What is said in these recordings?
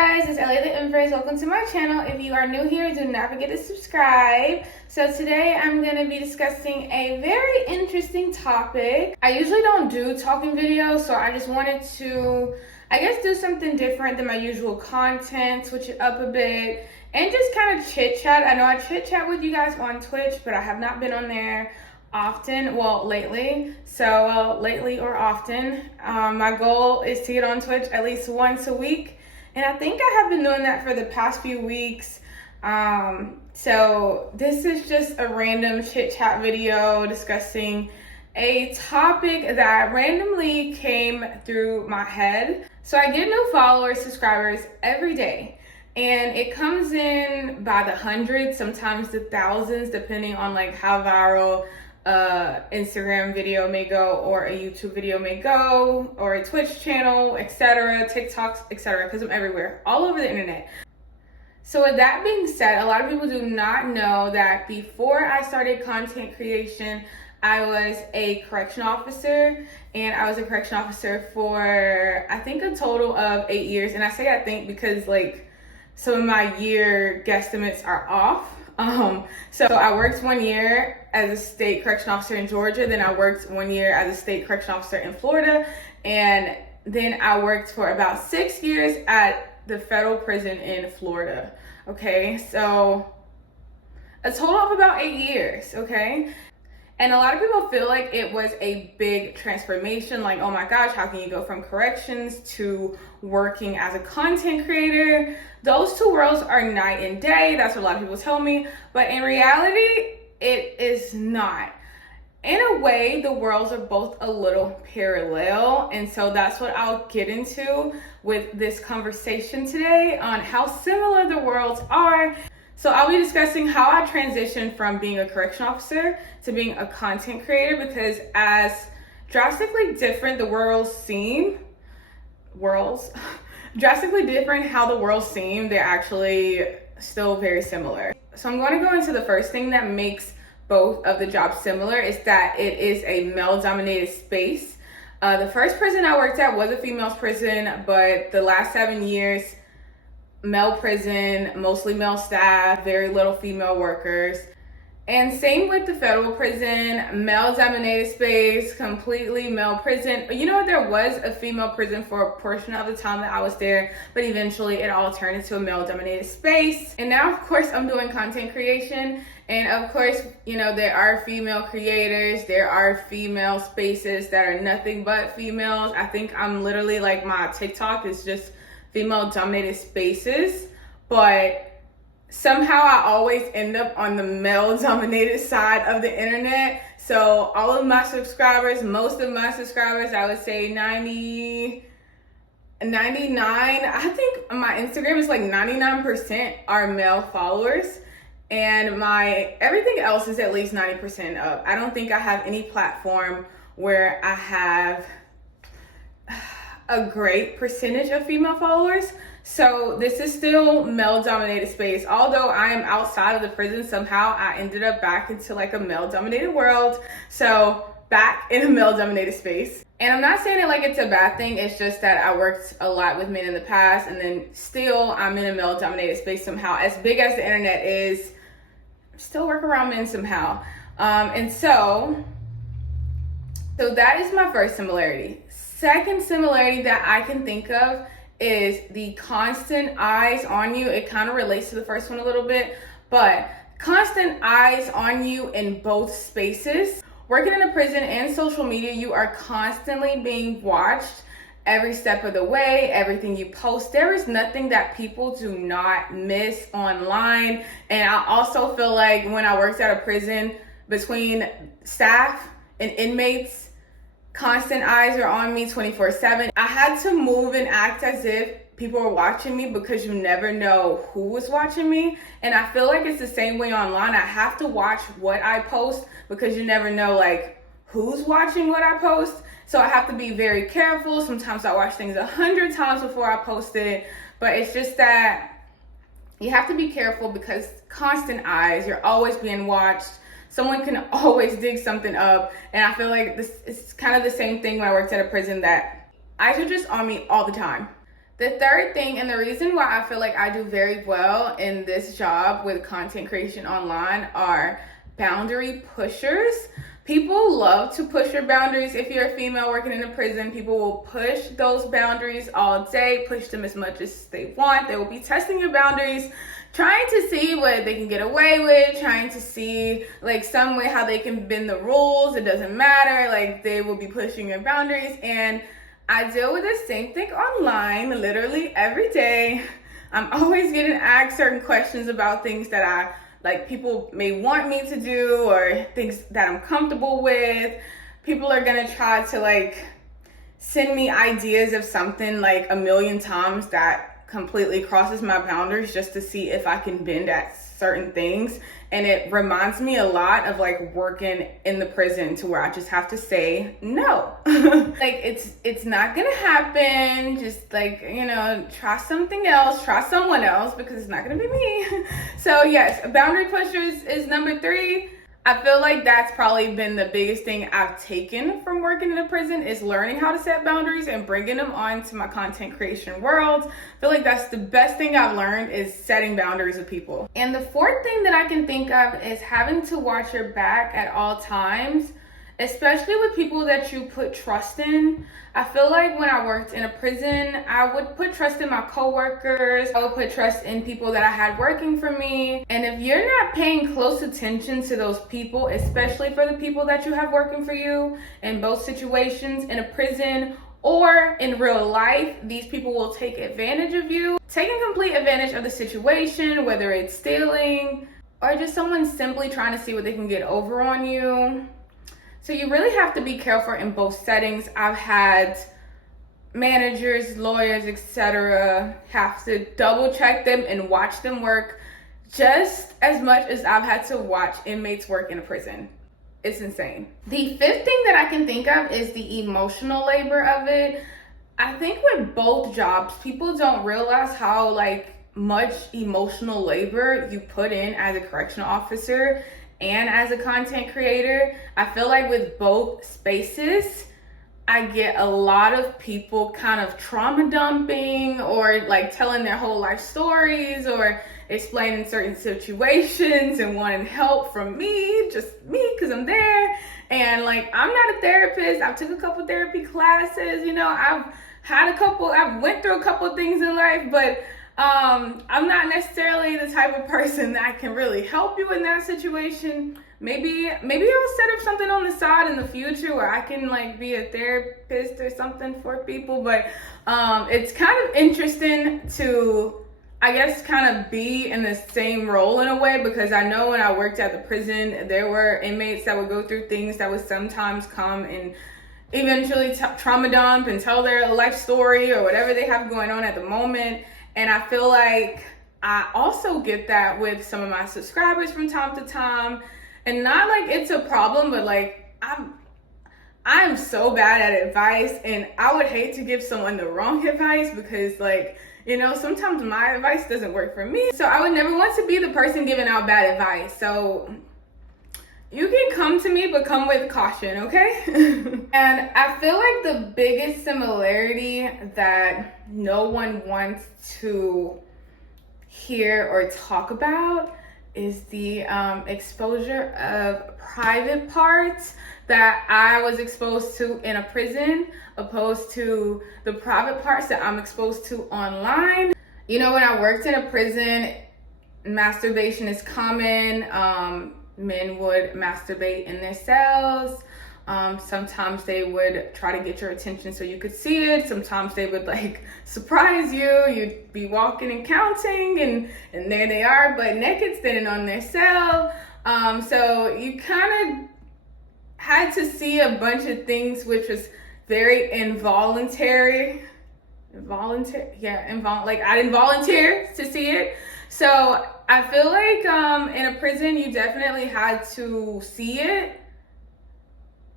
Guys, it's Ellie the Empress. Welcome to my channel. If you are new here, do not forget to subscribe. So today I'm going to be discussing a very interesting topic. I usually don't do talking videos, so I just wanted to, do something different than my usual content, switch it up a bit, and just kind of chit chat. I know I chit chat with you guys on Twitch, but I have not been on there often, lately or often. My goal is to get on Twitch at least once a week, and I think I have been doing that for the past few weeks. So this is just a random chit chat video discussing a topic that randomly came through my head. So I get new followers, subscribers every day, and it comes in by the hundreds, sometimes the thousands, depending on like how viral Instagram video may go, or a YouTube video may go, or a Twitch channel, etc., TikToks, etc., because I'm everywhere, all over the internet. So with that being said, a lot of people do not know that before I started content creation, I was a correction officer, and I was a correction officer for I think a total of 8 years. And I say I think because like some of my year guesstimates are off. So I worked 1 year as a state correction officer in Georgia, then I worked 1 year as a state correction officer in Florida, and then I worked for about 6 years at the federal prison in Florida. Okay, so a total of about 8 years, okay? And a lot of people feel like it was a big transformation, like, oh my gosh, how can you go from corrections to working as a content creator? Those two worlds are night and day. That's what a lot of people tell me. But in reality, it is not. In a way, the worlds are both a little parallel. And so that's what I'll get into with this conversation today on how similar the worlds are. So I'll be discussing how I transitioned from being a correction officer to being a content creator, because as drastically different the drastically different how the worlds seem, they're actually still very similar. So I'm going to go into the first thing that makes both of the jobs similar, is that it is a male-dominated space. The first prison I worked at was a female's prison, but the last 7 years, male prison, mostly male staff, very little female workers. And same with the federal prison, male-dominated space, completely male prison. You know what, there was a female prison for a portion of the time that I was there, but eventually it all turned into a male-dominated space. And now, of course, I'm doing content creation. And of course, you know, there are female creators, there are female spaces that are nothing but females. I think I'm literally like, my TikTok is just female-dominated spaces, but somehow I always end up on the male-dominated side of the internet. So all of my subscribers, most of my subscribers, I would say 99, I think my Instagram is like 99% are male followers, and my everything else is at least 90% up. I don't think I have any platform where I have a great percentage of female followers. So this is still male-dominated space. Although I am outside of the prison, somehow I ended up back into like a male-dominated world. So back in a male-dominated space. And I'm not saying it like it's a bad thing. It's just that I worked a lot with men in the past, and then still I'm in a male-dominated space somehow. As big as the internet is, I still work around men somehow. And so that is my first similarity. Second similarity that I can think of is the constant eyes on you. It kind of relates to the first one a little bit, but constant eyes on you in both spaces. Working in a prison and social media, you are constantly being watched every step of the way, everything you post. There is nothing that people do not miss online. And I also feel like when I worked at a prison, between staff and inmates, constant eyes are on me 24/7. I had to move and act as if people were watching me, because you never know who was watching me. And I feel like it's the same way online. I have to watch what I post, because you never know like who's watching what I post. So I have to be very careful. Sometimes I watch things 100 times before I post it, but it's just that you have to be careful, because constant eyes, you're always being watched. Someone can always dig something up. And I feel like this is kind of the same thing when I worked at a prison, that eyes are just on me all the time. The third thing, and the reason why I feel like I do very well in this job with content creation online, are boundary pushers. People love to push your boundaries. If you're a female working in a prison, people will push those boundaries all day, push them as much as they want. They will be testing your boundaries, trying to see what they can get away with, trying to see like some way how they can bend the rules. It doesn't matter. Like, they will be pushing your boundaries. And I deal with the same thing online literally every day. I'm always getting asked certain questions about things that I like people may want me to do, or things that I'm comfortable with. People are gonna try to like send me ideas of something like a million times that completely crosses my boundaries, just to see if I can bend at certain things. And it reminds me a lot of like working in the prison, to where I just have to say no. Like, it's not gonna happen. Just like, you know, try something else, try someone else, because it's not gonna be me. So yes, boundary pushers is number 3. I feel like that's probably been the biggest thing I've taken from working in a prison, is learning how to set boundaries and bringing them onto my content creation world. I feel like that's the best thing I've learned, is setting boundaries with people. And the fourth thing that I can think of is having to watch your back at all times, especially with people that you put trust in. I feel like when I worked in a prison, I would put trust in my coworkers. I would put trust in people that I had working for me. And if you're not paying close attention to those people, especially for the people that you have working for you, in both situations, in a prison or in real life, these people will take advantage of you, taking complete advantage of the situation, whether it's stealing or just someone simply trying to see what they can get over on you. So you really have to be careful in both settings. I've had managers, lawyers, etc. have to double check them and watch them work just as much as I've had to watch inmates work in a prison. It's insane. The fifth thing that I can think of is the emotional labor of it. I think with both jobs, people don't realize how like much emotional labor you put in as a correctional officer and as a content creator. I feel like with both spaces, I get a lot of people kind of trauma dumping, or like telling their whole life stories, or explaining certain situations and wanting help from me, just me, because I'm there. And like, I'm not a therapist. I've took a couple therapy classes, you know, I've went through a couple things in life, but I'm not necessarily the type of person that can really help you in that situation. Maybe I'll set up something on the side in the future where I can like be a therapist or something for people. But it's kind of interesting to, I guess, kind of be in the same role in a way, because I know when I worked at the prison, there were inmates that would go through things that would sometimes come and eventually trauma dump and tell their life story or whatever they have going on at the moment. And I feel like I also get that with some of my subscribers from time to time. And not like it's a problem, but like I'm so bad at advice, and I would hate to give someone the wrong advice, because like, you know, sometimes my advice doesn't work for me. So I would never want to be the person giving out bad advice. So you can come to me, but come with caution, okay? And I feel like the biggest similarity that no one wants to hear or talk about is the exposure of private parts that I was exposed to in a prison, opposed to the private parts that I'm exposed to online. You know, when I worked in a prison, masturbation is common. Men would masturbate in their cells. Sometimes they would try to get your attention so you could see it. Sometimes they would like surprise you. You'd be walking and counting, and there they are, but naked, standing on their cell. So you kind of had to see a bunch of things, which was very involuntary. Like I didn't volunteer to see it. So I feel like in a prison, you definitely had to see it.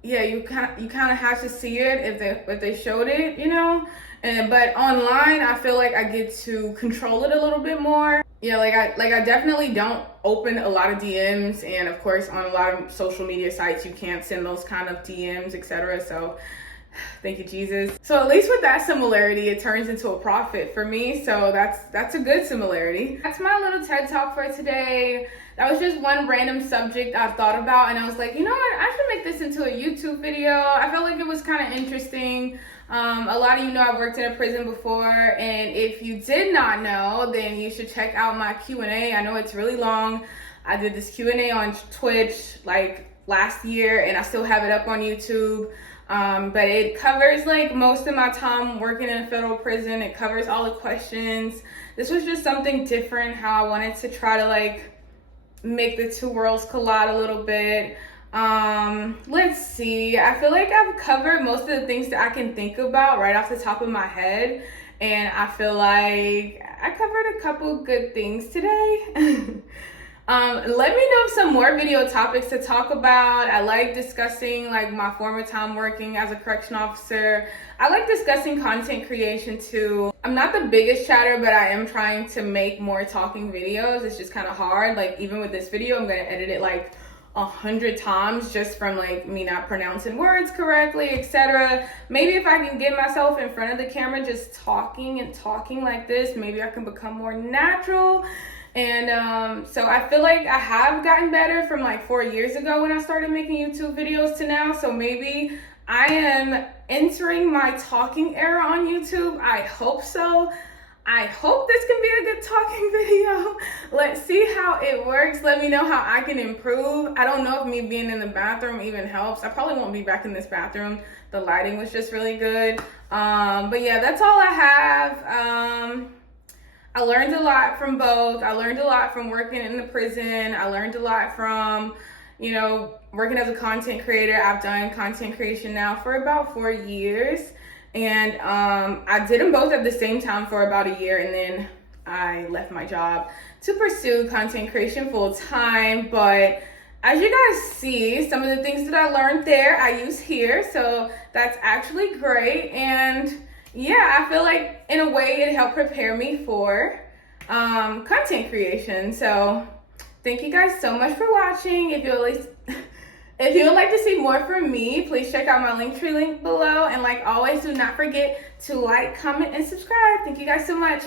Yeah, you kind of have to see it if they showed it, you know. But online, I feel like I get to control it a little bit more. Yeah, I definitely don't open a lot of DMs, and of course on a lot of social media sites you can't send those kind of DMs, etc. So Thank you, Jesus. So at least with that similarity, it turns into a profit for me. So that's a good similarity. That's my little TED Talk for today. That was just one random subject I thought about, and I was like, you know what? I should make this into a YouTube video. I felt like it was kind of interesting. A lot of you know I've worked in a prison before, and if you did not know, then you should check out my Q&A. I know it's really long. I did this Q&A on Twitch like last year, and I still have it up on YouTube. But it covers like most of my time working in a federal prison. It covers all the questions. This was just something different, how I wanted to try to like make the two worlds collide a little bit. Let's see. I feel like I've covered most of the things that I can think about right off the top of my head. And I feel like I covered a couple good things today. Let me know some more video topics to talk about. I like discussing like my former time working as a correction officer. I like discussing content creation too. I'm not the biggest chatter, but I am trying to make more talking videos. It's just kind of hard. Like even with this video, I'm gonna edit it like 100 times just from like me not pronouncing words correctly, etc. Maybe if I can get myself in front of the camera just talking like this, maybe I can become more natural. And so I feel like I have gotten better from like 4 years ago when I started making YouTube videos to now. So maybe I am entering my talking era on YouTube. I hope so. I hope this can be a good talking video. Let's see how it works. Let me know how I can improve. I don't know if me being in the bathroom even helps. I probably won't be back in this bathroom. The lighting was just really good. But yeah, that's all I have. I learned a lot from both. I learned a lot from working in the prison. I learned a lot from, you know, working as a content creator. I've done content creation now for about 4 years. And I did them both at the same time for about a year. And then I left my job to pursue content creation full time. But as you guys see, some of the things that I learned there, I use here. So that's actually great. And yeah, I feel like in a way it helped prepare me for content creation. So thank you guys so much for watching. If you would like to see more from me, please check out my Linktree link below. And like always, do not forget to like, comment, and subscribe. Thank you guys so much.